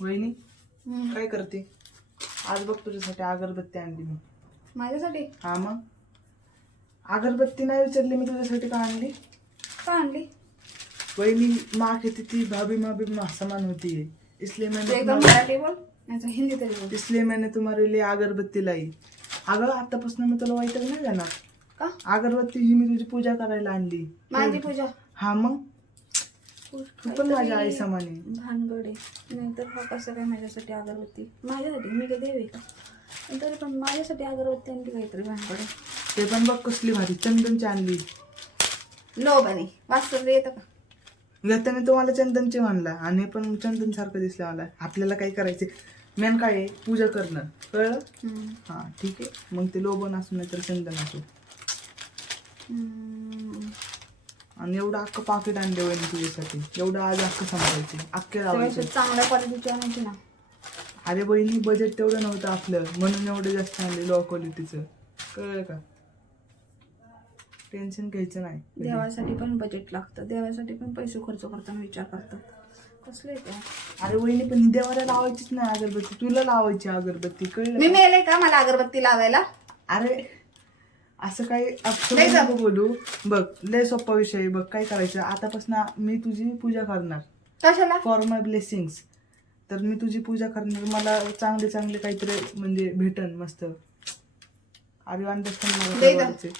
वहिनी हम्म. काय करते? आज बघ तुझ्यासाठी अगरबत्ती आणली मी. माझ्यासाठी? हा मग. अगरबत्ती नाही विचारली मी तुझ्यासाठी का आणली? का आणली? वहिनी माँ कहती थी भाभी माँ भी माँ समान होती. है इसलिए तू मैंने एकदम तुम्हारे- मराठी बोल नाहीतर हिंदी तरी बोल. इसलिए मैंने तुम्हारे लिए अगरबत्ती लाई. अगं आतापासून मी तुला वाईट नाही देणार का? अगरबत्ती ही मी तुझी पूजा करायला आणली. माझी पूजा? हा मग. तू पण माझ्या आई समाने भानगड आहे. नाहीतर हा कसं काय माझ्यासाठी अगरबत्ती माझ्यासाठी? मी काय देवे का? तरी पण माझ्यासाठी अगरबत्ती आणली काहीतरी भानगड आहे. ते पण बघ कसली भारी. चंदनची आणली लो बनी. वास्तव येतं का? घेताना तुम्हाला चंदनची म्हणला आणि हे पण चंदन सारखं दिसलं मला. आपल्याला काय करायचे? मेन काय आहे? पूजा करणं. कळलं? हम्म. हा ठीक आहे. मग ते लोबन असू नाही तर चंदन असो. हम्म. आणि एवढं अख्खं पाकिट आणले वहिनी तुझ्यासाठी. एवढं आज अख्खं सांभाळायचे अख्खे लावायचे चांगल्या क्वालिटीची आणायची ना. अरे बहिणी बजेट तेवढं नव्हतं आपलं. म्हणून एवढं जास्त आणले लो क्वालिटीचं कळलं का? टेन्शन घ्यायचं नाही देवासाठी पण बजेट लागतं. देवासाठी पण पैसे खर्च करताना विचार करतात. कसले ते? अरे वहिनी पण देवाला लावायचीच नाही अगरबत्ती. तुला लावायची अगरबत्ती. कळलं मी का? मेले का मला अगरबत्ती लावायला? अरे असं काही लय absolute जा- नको बोलू. बघ लय सोपा विषय आहे. बघ काय करायचं? आतापासून मी तुझी पूजा करणार. कशाला? फॉर माय ब्लेसिंग्स तर मी तुझी पूजा करणार. मला चांगले चांगले काहीतरी म्हणजे भेटन मस्त. अरे अंडरस्टँड जा. बोलायचंय.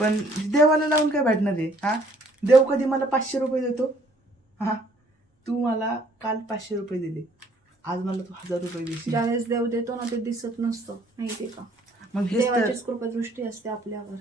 पण देवाला लावून काय भेटणार आहे? हा? देव कधी मला पाचशे रुपये देतो? हा? तू मला काल पाचशे रुपये दिले. आज मला तू हजार रुपये देशील. ज्यावेळेस देव देतो ना ते दिसत नसतं. माहितीये का? मग हेच तर. देवाचीच कृपादृष्टी असते आपल्यावर.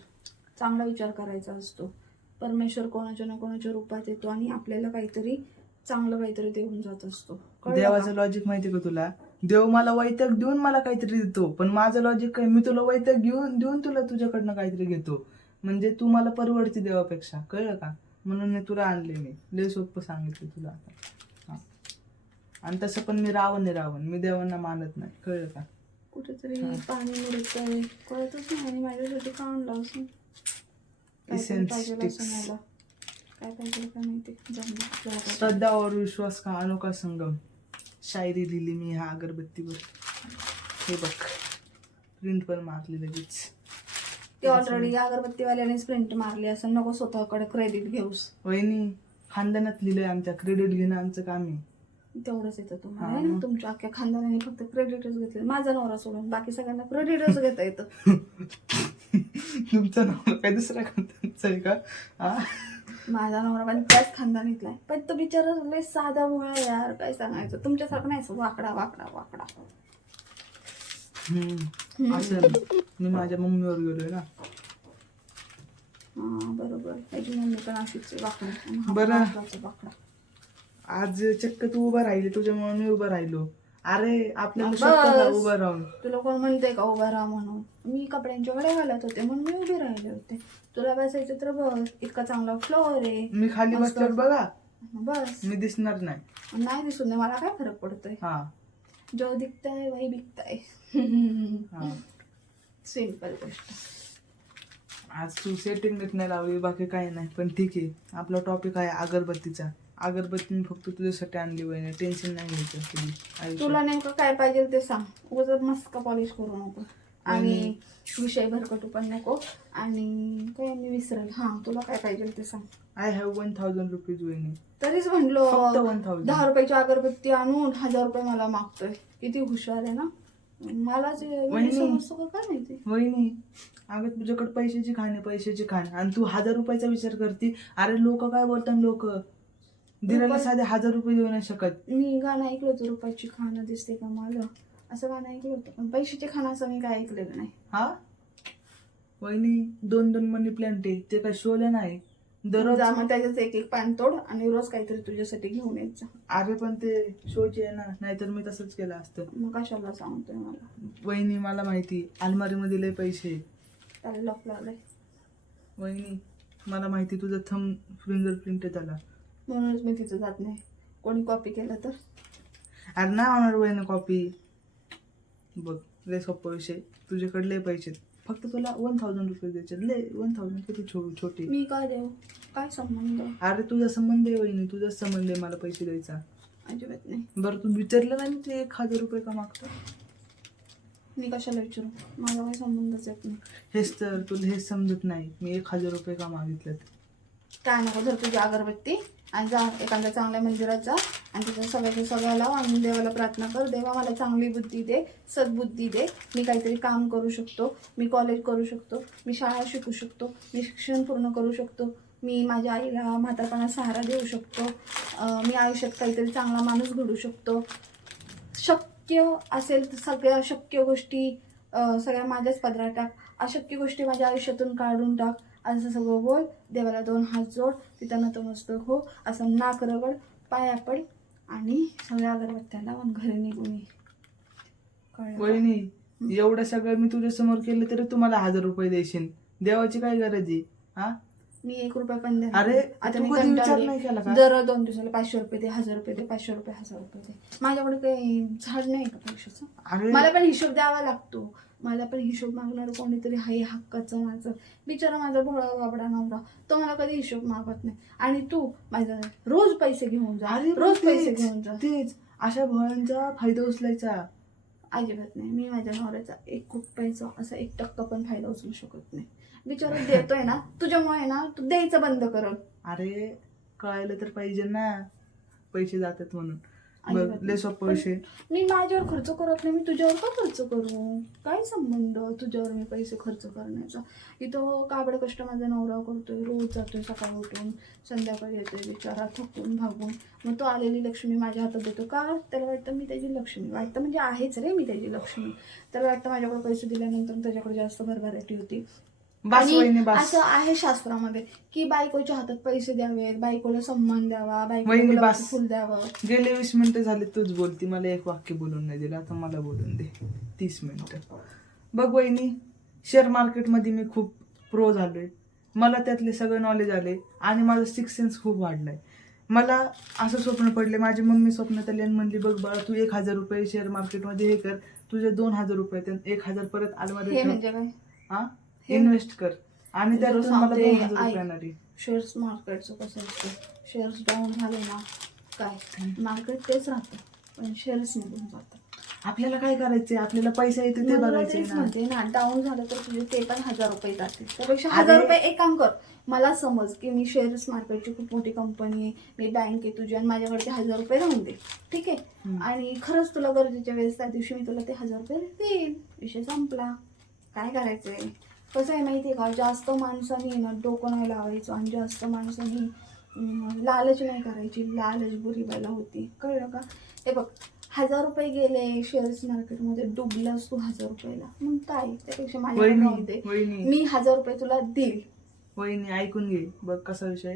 चांगला विचार करायचा असतो. परमेश्वर कोणाच्या ना कोणाच्या रूपात येतो आणि आपल्याला काहीतरी चांगलं काहीतरी देऊन जात असतो. कळलं देवाचं का? लॉजिक माहिती का तुला? देव मला वैतक देऊन मला काहीतरी देतो पण माझं लॉजिक काय? मी तुला वैतक घेऊन देऊन तुला तुझ्याकडनं काहीतरी घेतो. म्हणजे तू मला परवडती देवापेक्षा. कळलं का? म्हणून मी तुला आणले मी. लय सोपं सांगितलं तुला आता. हा. आणि तसं पण मी रावण आहे रावण. मी देवांना मानत नाही. कळलं का? कुठेतरी पाणी मुरतंय कळतच नाही आणि माझ्यासाठी का आणलं असं? काहीतरी Essence पाहिजेल sticks. असं मला. काय पाहिजे माहिती काय श्रद्धा और विश्वास का अनोखा संगम. शायरी लिहिली मी ह्या अगरबत्तीवर. हे बघ. प्रिंट पण मारली लगेच. ते ऑलरेडी अगरबत्तीवाल्यानेच प्रिंट मारली असं. नको स्वतःकडे क्रेडिट घेऊस. वहिनी खानदानात लिहिलंय आमच्या. क्रेडिट घेणं आमचं काम आहे. तेवढंच येतं तुम्हाला आहे ना. तुमच्या अख्ख्या खानदानाने फक्त क्रेडिटच घेतले माझा नवरा सोडून बाकी सगळ्यांना क्रेडिटच घेता येतं. तुमचं नाव काय दुसऱ्या खानदानचं आहे का? हा? माझा नवरा पण त्याच खानदानीतला आहे. पण तो बिचारा लय साधा भोळा आहे यार काय सांगायचं? तुमच्यासारखं नाही असं वाकडा वाकडा वाकडा. हम्म. असं. मी माझ्या मम्मीवर गेलोय ना. हा बरोबर. त्याची मम्मी पण अशीच वाकडा. बरं. वाकडाचा वाकडा. आज चक्क तू उभा राहिली तुझ्यामुळे मी उभा राहिलो. अरे आपल्याला बस. उभं राहून? तुला कोण म्हणते का उभा राहा म्हणून? मी कपड्यांच्या वड्या घालत होते म्हणून मी उभी राहिले होते. तुला बसायचं तर बस इतका चांगला फ्लोअर आहे. मी खाली मस्त. बसल्यावर बघा. बस. मी दिसणार नाही. नाही दिसून दे मला काय फरक पडतोय? हा. जो दिखता है वही बिकता है. हा सिंपल गोष्ट. आज तू सेटिंग नाही लावली बाकी काही नाही. पण ठीक आहे. आपला टॉपिक आहे अगरबत्तीचा. अगरबत्ती मी फक्त तुझ्यासाठी आणली वहिनी टेन्शन नाही घ्यायचं आयुष्यात. तुला नेमकं काय पाहिजे ते सांग. उगाच मस्का पॉलिश करू नको. आणि विषय भरकटू पण नको. आणि काय मी विसरेल. हा तुला काय पाहिजे ते सांग. I have one thousand rupees वहिनी. तरीच म्हणलो फक्त दहा रुपयाची अगरबत्ती आणून हजार रुपये मला मागतोय. किती हुशार आहे ना? मला जे वहिनी. समजतो का काय माहिती? वहिनी अगं तुझ्याकडे पैशाची खाण आहे पैशाची खाण. आणि तू हजार रुपयाचा विचार करते. अरे लोक काय बोलतात लोक? रुपये- साधे हजार रुपये देऊ नाही शकत. मी गाणं ऐकलं होतं रुपयाची खाणं दिसते का मला? असं गाणं ऐकलं होतं पण पैशाची खाणं असं मी काय ऐकलेलं नाही. हा? वहिनी दोन दोन मनी प्लांट आहे ते काय शोले नाही. दररोज जा मग त्याच्याच एक एक पान तोड आणि रोज काहीतरी तुझ्यासाठी घेऊन यायचं अरे पण ते शोचे आहे ना नाहीतर मी तसंच केलं असतं. मग कशाला सांगतोय मला? वहिनी मला माहिती अलमारीमध्ये लय पैसे आहे. त्याला लॉक लावलंय. वहिनी मला माहिती तुझं थम फिंगरप्रिंट आहे त्याला. म्हणूनच मी तिथं जात नाही. कोणी कॉपी केलं तर? अरे नाही होणार वहिनी कॉपी बघ लय सोपा विषय. तुझ्याकडे लय पैसे. फक्त तुला वन थाउजंड रुपये द्यायचे. लय वन थाउजंड किती छो छोटे मी काय देऊ? काय संबंध? अरे तुझा संबंध आहे वहिनी तुझा संबंध आहे मला पैसे द्यायचा. अजिबात नाही. बरं तू विचारलं नाही ते एक हजार रुपये का मागतो? मी कशाला विचारू? माझा काही संबंधच येत नाही. हेच तर तुला हेच समजत नाही. मी एक हजार रुपये का मागितलं काय नको धर तुझी अगरबत्ती? आणि जा एखाद्या चांगल्या मंदिरात जा आणि तिथं सगळ्याच्या सगळ्याला लाव आणि देवाला प्रार्थना कर. देवा मला चांगली बुद्धी दे सद्बुद्धी दे. मी काहीतरी काम करू शकतो मी कॉलेज करू शकतो मी शाळा शिकू शकतो मी शिक्षण पूर्ण करू शकतो मी माझ्या आईला म्हातारपणा सहारा देऊ शकतो मी आयुष्यात काहीतरी चांगला माणूस घडू शकतो. शक्य असेल तर सगळ्या शक्य गोष्टी सगळ्या माझ्याच पदरात टाक. अशक्य गोष्टी माझ्या आयुष्यातून काढून टाक. असं सगळं बोल देवाला दोन हात जोड तिथं नतमस्तक हो असं नाक रगड पाया पड आणि सगळ्या अगरबत्त्या लावून घरी निघून? वहिनी एवढं सगळं मी तुझ्या समोर केलं तरी तुम्हाला हजार रुपये देशील देवाची काय गरज आहे? हा? मी एक रुपया पण देणार अरे. आता तू मी कंटाळली. दर दोन दिवसाला पाचशे रुपये दे हजार रुपये दे पाचशे रुपये हजार रुपये दे. माझ्याकडे काही झाड नाही का पैशाचं? मला पण हिशोब द्यावा लागतो. मला पण हिशोब मागणार कोणीतरी हाय हक्काचं माझं. बिचारा माझा भोळा बाबडा नवरा. तो मला कधी हिशोब मागत नाही. आणि तू माझा रोज पैसे घेऊन जा. अरे रोज पैसे घेऊन जा. तेच. अशा भयांचा फायदा उचलायचा. अजिबात नाही. मी माझ्या नवऱ्याचा एक रुपयाचा असा एक टक्का पण फायदा उचलू शकत नाही. बिचारा देतोय ना तुझ्यामुळे ना तू द्यायचं बंद कर. अरे कळायला तर पाहिजे ना. पैसे जातात म्हणून. बघ नाही. लय सोपा विषय. मी माझ्यावर खर्च करत नाही मी तुझ्यावर का खर्च करू? काय संबंध तुझ्यावर मी पैसे खर्च करण्याचा? इथं काबड कष्ट माझा नवरा करतोय रोज जातोय सकाळी उठून संध्याकाळी येतोय बिचारा थकून भागून. मग तो आलेली लक्ष्मी माझ्या हातात देतो. का? त्याला वाटतं मी त्याची लक्ष्मी. वाटतं म्हणजे आहेच रे मी त्याची लक्ष्मी. त्याला वाटतं माझ्याकडे पैसे दिल्यानंतर त्याच्याकडे जास्त भरभराटी होती. आणि वहिनी बस. असं आहे शास्त्रामध्ये की बायकोच्या हातात पैसे द्यावेत बायकोला सन्मान द्यावा वहिनी, बायकोला बस. फुल द्यावं. गेले वीस मिनिटं झाले तूच बोलती. मला एक वाक्य बोलून नाही दिलं. आता मला बोलून दे. तीस मिनिटं. बघ वहिनी शेअर मार्केटमध्ये मी खूप प्रो झालोय. मला त्यातले सगळं नॉलेज आले आणि माझं सिक्स सेन्स खूप वाढलाय. मला असं स्वप्न पडले माझी मम्मी स्वप्नात आली आणि म्हणली बघ बाळा तू एक हजार रुपये शेअर मार्केटमध्ये हे कर. तुझे दोन हजार रुपये एक हजार परत हे आलमध्ये म्हणजे काय? हे- इन्व्हेस्ट कर. आणि सांगते, दोन हजार रुपये ऐक. येणार आहे. शेअर्स मार्केटचं कसं असतं? शेअर्स डाऊन झाले ना काय? मार्केट तेच राहतं पण शेअर्स निघून जातात. आपल्याला काय करायचंय? आपल्याला पैसा येतो ते तेच म्हणते ना डाऊन झालं तर तुझे ते पण हजार रुपये जातील. त्यापेक्षा अरे- हजार रुपये एक काम कर. मला समज की मी शेअर्स मार्केटची खूप मोठी कंपनी आहे मी बँक आहे तुझी आणि माझ्याकडे ते हजार रुपये राहून दे. ठीक आहे? हम्म. आणि खरंच तुला गरजेच्या वेळेस त्या दिवशी मी तुला ते हजार रुपये देईन विषय संपला. काय करायचंय? कसं आहे माहिती आहे का? जास्त माणसांनी ना डोकं नाही लावायचं आणि जास्त माणसांनी लालच नाही करायची. लालच बुरी बाला होती. कळलं का? हे बघ हजार रुपये गेले शेअर्स मार्केटमध्ये डुबलास तू हजार रुपयाला. मग काय त्यापेक्षा वहिनी मी हजार रुपये तुला देईल. वहिनी ऐकून घे. बघ कसा विषय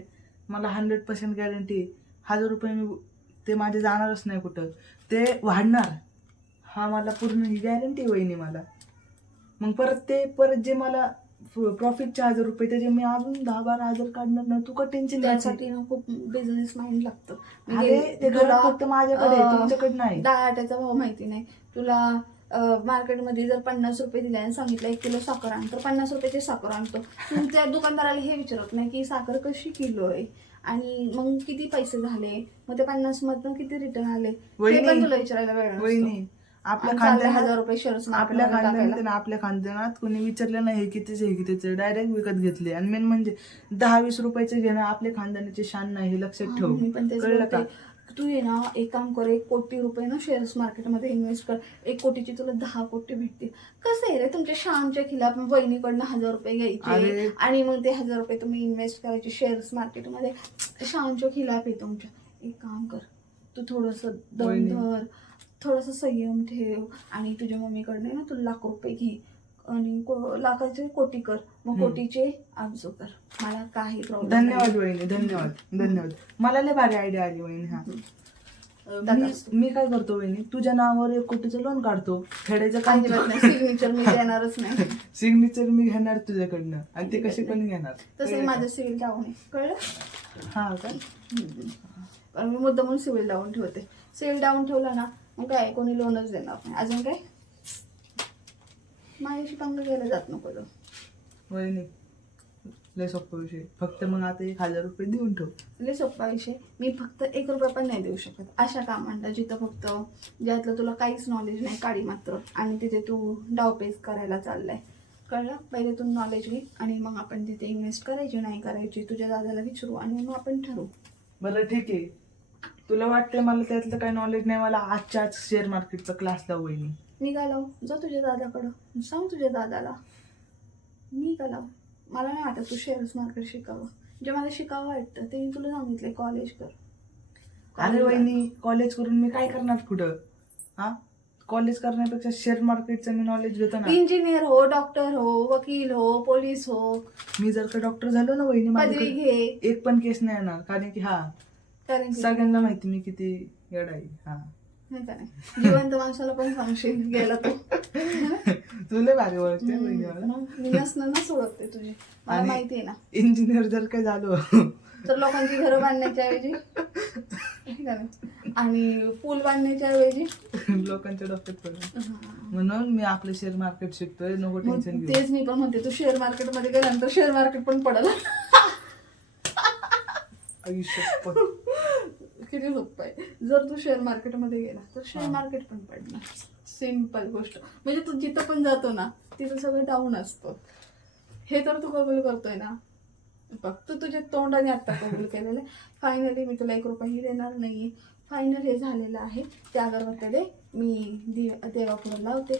मला हंड्रेड पर्सेंट गॅरंटी हजार रुपये मी ते माझे जाणारच नाही कुठं. ते वाढणार. हा मला पूर्ण ही गॅरंटी वहिनी मला. मग परत ते परत जे मला प्रॉफिटचे हजार रुपये त्याचे मी अजून दहा बारा हजार काढणार ना तू का टेन्शन त्यासाठी ना खूप बिझनेस माइंड लागतं. अरे म्हणजे ते तुला, घरात फक्त माझ्याकडे तुमच्याकडे नाही. डाळ आट्याचा भाव माहिती नाही. तुला मार्केटमध्ये जर पन्नास रुपये दिले आणि सांगितलं एक किलो साखर आण तर पन्नास रुपयाची साखर आणतो. तू त्या दुकानदाराला हे विचारत नाही की साखर कशी किलो आहे? आणि मग किती पैसे झाले? मग ते पन्नास मधून किती रिटर्न आले? पण तुला विचारायला वेळ आपल्या चालले हजार रुपये शेअर्स आपल्या खानदानात ना आपल्या खानदानात कोणी विचारलं नाही हे कितीच हे कितीच डायरेक्ट विकत घेतले. आणि मेन म्हणजे दहा वीस रुपयाचे घेणं आपल्या खानदानाचे शान नाही हे लक्षात ठेव. मी पण तेच कळलं का? बोलते. तू ये ना एक काम कर एक कोटी रुपये ना शेअर्स मार्केटमध्ये इन्व्हेस्ट कर. एक कोटीची तुला दहा कोटी भेटतील. कसं आहे रे तुमच्या शामच्या खिलाफ वहिनीकडनं हजार रुपये घ्यायचे. आणि मग ते हजार रुपये तुम्ही इन्व्हेस्ट करायचे शेअर्स मार्केटमध्ये शामच्या खिलाफ आहे तुमच्या. एक काम कर तू थोडस दम. धर. थोडस संयम ठेव आणि तुझ्या मम्मीकडनं ना तू लाख रुपये घे. आणि को- लाखाचे कोटी कर. मग. कोटीचे आमचं कर. मला काही प्रॉब्लेम धन्यवाद वहिनी धन्यवाद धन्यवाद. मला लय भारी आयडिया आली वहिनी हा. मी मी काय करतो वहिनी तुझ्या नावावर एक कोटीचं लोन काढतो. अजिबात नाही सिग्नेचर मी देणारच नाही. सिग्नेचर मी घेणार तुझ्याकडनं आणि ते कसे पण घेणार. कळलं माझं? सिव्हिल डाऊन आहे. कळलं? हा का? मी मुद्दा म्हणून सिव्हिल डाऊन ठेवते. सिव्हिल डाऊन ठेवला ना मग काय कोणी लोनच देणार नाही. अजून काय? माझ्याशी पंग घ्यायला जात नको तो वहिनी लय सोपा विषय. फक्त मग आता एक हजार रुपये देऊन ठेव. लय सोपा विषय. मी फक्त एक रुपया पण नाही देऊ शकत. अशा कामांना जिथं फक्त ज्यातलं तुला काहीच नॉलेज नाही काळी मात्र आणि तिथे तू डावपेच करायला चाललाय. कळलं? पहिले तू नॉलेज घे आणि मग आपण तिथे इन्व्हेस्ट करायची नाही करायची तुझ्या दादाला विचारू आणि मग आपण ठरवू. बरं ठीक आहे. तुला वाटतंय मला त्यातलं काही नॉलेज नाही? मला आजच्या आज शेअर मार्केटचा क्लास लावू मी लावू जा तुझ्या दादाकडं. सांग तुझ्या दादाला. लावू मला नाही वाटत तू शेअर्स मार्केट शिकावं. जे मला शिकावं वाटतं ते मी तुला सांगितलंय कॉलेज कर. अरे वहिनी कॉलेज करून मी काय करणार पुढं? हा? कॉलेज करण्यापेक्षा शेअर मार्केटचं मी नॉलेज घेतो ना. इंजिनियर हो डॉक्टर हो वकील हो पोलीस हो. मी जर का डॉक्टर झालो ना वहिनी माझ्याकडे घे. एक पण केस नाही येणार. कारण की हा कारण की सगळ्यांना माहिती मी किती येड आहे. हा. नाही का नाही? जिवंत माणसाला पण सांगशील गेला तो. तुला भारी ओळखते वहिनी मला. मग मी नसणं ना सोडते तुझी. मला आणि- माहिती आहे ना. इंजिनियर जर काय झालो. तर लोकांची घरं बांधण्याच्या ऐवजी. नाही का नाही? आणि पूल बांधण्याच्या ऐवजी. लोकांच्या डोक्यात पडलं. हा. म्हणून मी आपलं शेअर मार्केट शिकतोय नको मग टेन्शन घेऊ. तेच मी पण म्हणते तू शेअर मार्केटमध्ये गेल्यानंतर शेअर मार्केट पण पडल. आयुष्य किती सोपं आहे. जर तू शेअर मार्केटमध्ये गेला तर शेअर. मार्केट पण पडणार. सिंपल गोष्ट. म्हणजे तू जिथं पण जातो ना तिथं सगळं डाऊन असतं. हे तर तू कबूल करतोय ना. बघ तू तुझ्या तोंडाने आता कबूल केलेलं आहे. फायनली मी तुला एक रुपयाही देणार नाहीये. फायनल हे झालेलं आहे. त्या अगरबत्त्या दे मी दि- देवापुढे लावते.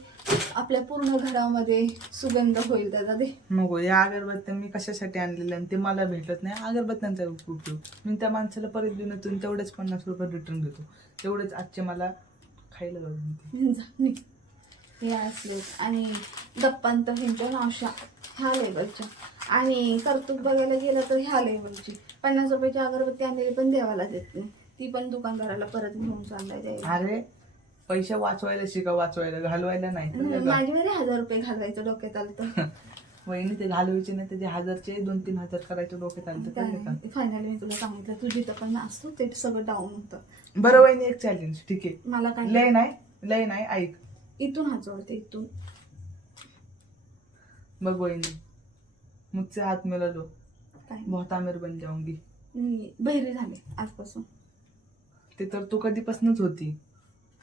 आपल्या पूर्ण घरामध्ये सुगंध होईल त्याचा दे. नको या अगरबत्त्या मी कशासाठी आणलेल्या आणि ते मला भेटत नाही. अगरबत्त्यांचा उपयोग मी त्या माणसाला परत देऊन तेवढेच पन्नास रुपये रिटर्न घेतो. तेवढेच आजचे मला खायला निघ. हे असले. आणि गप्पांत ह्यांच्या नावशा ह्या लेवलच्या आणि कर्तुक बघायला गेलं तर ह्या लेवलची पन्नास रुपयाची अगरबत्ती आणलेली पण देवाला देत नाही. ती पण दुकानदाराला परत घेऊन चाललाय द्यायला अरे पैसे वाचवायला शिका वाचवायला घालवायला नाही तर? माझे बरे हजार रुपये घालवायचं डोक्यात आलं तर वहिनी ते घालवायचे नाही त्याचे हजारचे दोन तीन हजार करायचे डोक्यात आलं तर कळलं का? फायनली मी तुला सांगितलं तू जिथं पण असतो ते सगळं डाऊन होतं. बरं वहिनी एक चॅलेंज ठीक आहे. मला काय लय नाही लय नाही ऐक. इथून जोडते इथून. बघ वहिनी मुझसे हात मिळालो काय? बहुत आमिर बन जाऊंगी. मी बहिरी झाले आजपासून. ते तर तू कधीपासूनच होती.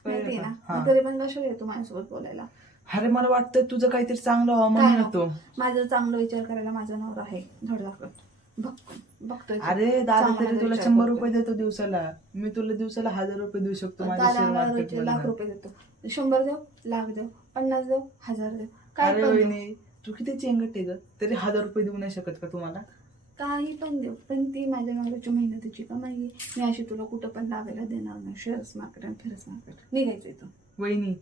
माहिती? ना? तरी पण कशाला येतो माझ्यासोबत बोलायला? अरे मला वाटतं तुझं काहीतरी चांगलं व्हावं काय म्हणून नको? येतो माझं चांगलं विचार करायला माझा नवरा आहे. बघतोय. अरे दादा तरी तुला शंभर. रुपये देतो दिवसाला. मी तुला दिवसाला हजार रुपये देऊ शकतो लाख रुपये देतो. शंभर देव लाख देव पन्नास देव हजार देव. काय तू किती चेंगट आहे ग? तरी हजार रुपये देऊ नाही शकत का तुम्हाला? काही पण देव पण ती माझ्या नवऱ्याची मेहनतीची कमाई आहे मी अशी तुला कुठं पण लागायला देणार नाही. शेअर्स मार्केट आणि फिरस मार्केट निघायचं इथून वहिनी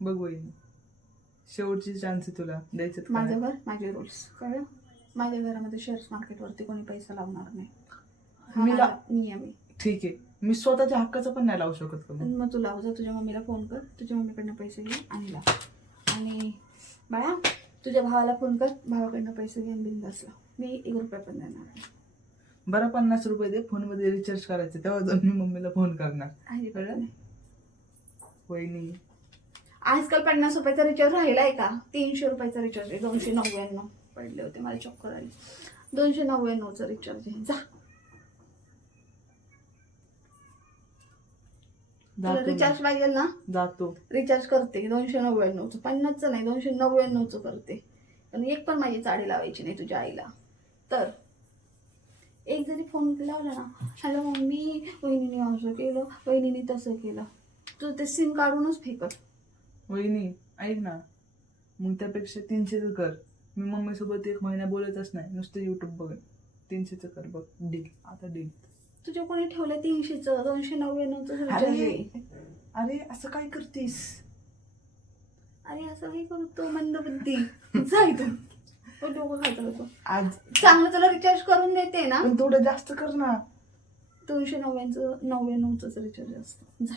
बघ वहिनी. शेवटची चान्स आहे तुला. द्यायचं माझं? घर माझे रूल्स कळलं? माझ्या घरामध्ये शेअर्स मार्केटवरती कोणी पैसा लावणार नाही. हा मी ला- माझा नियम आहे. ठीक आहे. मी स्वतःच्या हक्काचं पण नाही लावू शकत का मग? आणि मग तू लाव जा. तुझ्या मम्मीला फोन कर. तुझ्या मम्मीकडनं पैसे घे आणि लाव. आणि बाळा तुझ्या भावाला फोन कर. भावाकडनं पैसे घे आणि बिंदास लाव मी एक रुपया पण देणार. बरं पन्नास रुपये दे फोनमध्ये रिचार्ज करायचं तेव्हा जाऊन मी मम्मीला फोन करणार. आहे कळलं? नाही. वहिनी. आजकाल पन्नास रुपयाचा रिचार्ज राहिला आहे का? तीनशे रुपयाचा रिचार्ज आहे दोनशे नव्याण्णव पडले होते मला चक्कर आली दोनशे नव्याण्णवचा रिचार्ज आहे. जा. तुला रिचार्ज. पाहिजे ना? जातो. रिचार्ज करते दोनशे नव्याण्णवचं. पन्नासचं नाही दोनशे नव्याण्णवचं करते. पण एक पण माझी चाडी लावायची नाही तुझ्या आईला. तर एक जरी फोन लावला ना हॅलो मम्मी वहिनीने असं केलं वहिनीने तसं केलं तू ते सिम काढूनच फेकत वहिनी ऐक ना. मग त्यापेक्षा तीनशेच कर. मी मम्मी सोबत एक महिना बोलतच नाही. नुसतं युट्यूब बघ तीनशेच कर बघ. डील आता डील तुझ्या कोणी ठेवलं तीनशेचं? दोनशे नव्याण्णवचं अरे असं काय करतीस? अरे असं काही करू. तो मंद बुद्धी जाय तू तो डोकं खायचं होतं. आज. चांगलं तुला रिचार्ज करून देते ना. पण थोडं जास्त कर ना. दोनशे नव्याण्णवचं नव्याण्णवचंच रिचार्ज असतं. जा.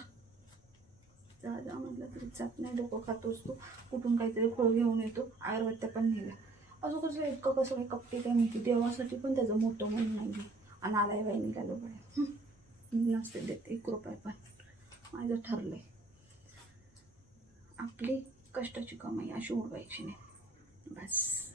जा जा म्हटलं तरी जात नाही डोकं खातोस तू. कुठून काहीतरी फळ घेऊन येतो. अगरबत्त्या पण नेल्या. अजून कसं इतकं कसं काही कपटे काय माहिती. देवासाठी पण त्याचं मोठं मन नाही आणि आलाय बाई निघालो बाय नसते देते एक रुपये पण. माझं ठरलंय. आपली कष्टाची कमाई अशी उडवायची नाही. बस.